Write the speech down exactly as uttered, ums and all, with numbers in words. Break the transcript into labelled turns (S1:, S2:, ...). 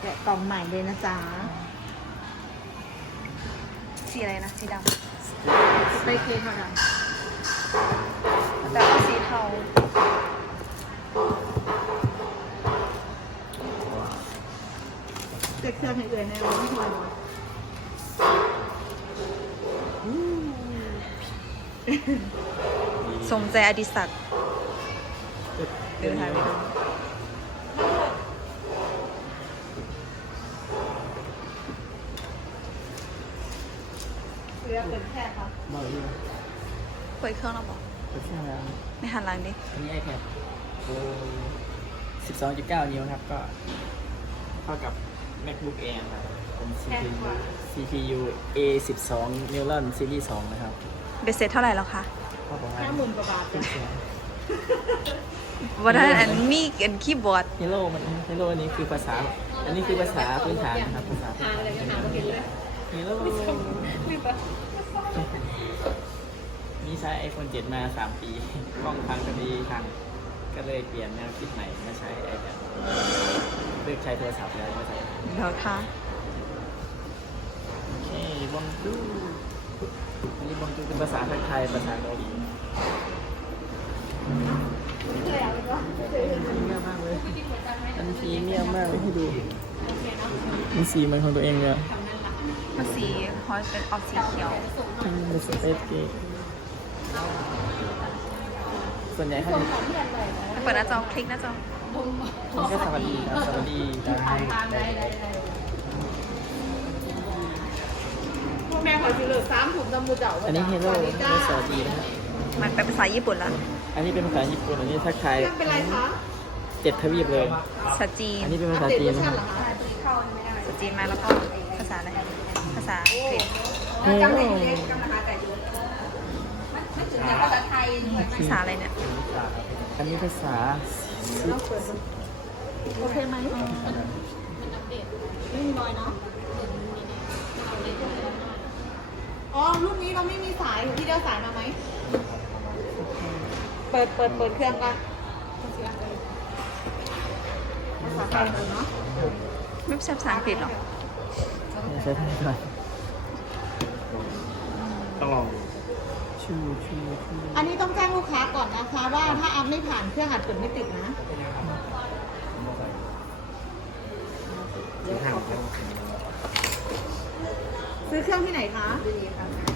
S1: แกะกล่องใหม่เลยนะจ๊ะ
S2: สีอะไรนะสีดำ
S1: สเปรย์เคเท่าไหร่
S2: แต่เอาสีเทา
S1: เกิดเครื่องให้เอื่อยในร้านทัวร์
S2: สมใจอดิศักดิ์เดินทางไปดู
S1: เรือเปิดแค่ค่ะ
S3: เบาดี
S2: เปิดเครื่องแล้วบอก
S3: เปิดเครื่องแล้ว
S2: ไม่หันหลังดิ
S3: อันนี้ iPad Pro สิบสองจุดเก้า นิ้วครับ ก็เท่ากับ MacBook Air ครับเป็น ซี พี ยู ซี พี ยู เอ สิบสอง Neuron Series สองนะครับ
S2: เบสเซ็ตเท่าไหร่แล้วคะ
S3: ก็ประมาณ
S1: ห้าหมื่นกว่าบาท
S3: เป็นเสียง
S2: วันนั้นอันมีอันคีย์บอร์ด
S3: Hello มัน Hello อันนี้คือภาษา อันนี้คือภาษาพื้นฐานนะครับภาษาพื้นฐาน Hello นี่ใช้ iPhone เจ็ด มา สาม ปี กล้องพังกันดีพัง ก็เลยเปลี่ยนแนวคิดใหม่มาใช้ iPad เลิกใช้โทรศัพท์แล้วมาใช้
S2: เดี๋ยวค่ะ
S3: โอเคบองจูอันนี้บองจูเป็นภาษาไทยภาษาเกาหลีเมียมากเลยอันทีเมียมากเลยให้ดูมีสีมันของตัวเองเลย
S2: มันสีฮอตเป็นออกสีเขียว
S3: เป็นสเปซเกย์ส่วนใหญ่เขาจะ
S2: ถ้าเปิดหน้าจอคลิกหน้าจอ
S3: มันก็สวัสดีครับสวัสดีได้
S1: พวกแม่ขอซื้อเลยสามถุงดำมูเจ้า
S3: อันนี้เฮโร่ไม่สวัสดีนะครับ
S2: มันเป็นภาษาญี่ปุ่นละ
S3: อันนี้เป็นภาษาญี่ปุ่นอันนี้ทักทาย
S1: เครื่องเป็นไรคะ
S3: เจ็ดทวีปเลย
S2: ภาษาจีน
S3: อันนี้เป็นภาษา
S1: เจ็ด
S3: จี
S1: เวน อร์
S3: นะ
S1: ชั
S3: คน รับ
S1: เหรอคะ
S2: ภาษาจีนมาแล้วก็ภาษาอะไรภาษาอังกฤษ
S3: โอ้
S2: ภาษาอะไรเนี่ย
S3: อันนี้ภาษา
S1: โอเคไหมไม่มีรอยเนาะอ๋อรุ่นนี้เราไม่มีสายพี่เดียวสายมาไหมเปิดเปิดเปิดเครื่องกันภาษาไทยเลยเนาะ
S2: ไม่ใช่ภาษาอังกฤษหรอ
S3: ใช้ไทยก่อน
S4: ต้องลอง
S3: ชูชูชู
S1: อันนี้ต้องแจ้งลูกค้าก่อนนะคะ ว่าถ้าอัพไม่ผ่านเครื่องอาจเปิดไม่ติดนะ
S4: ห้าครับ
S1: ซื้อเครื่องที่ไหนคะ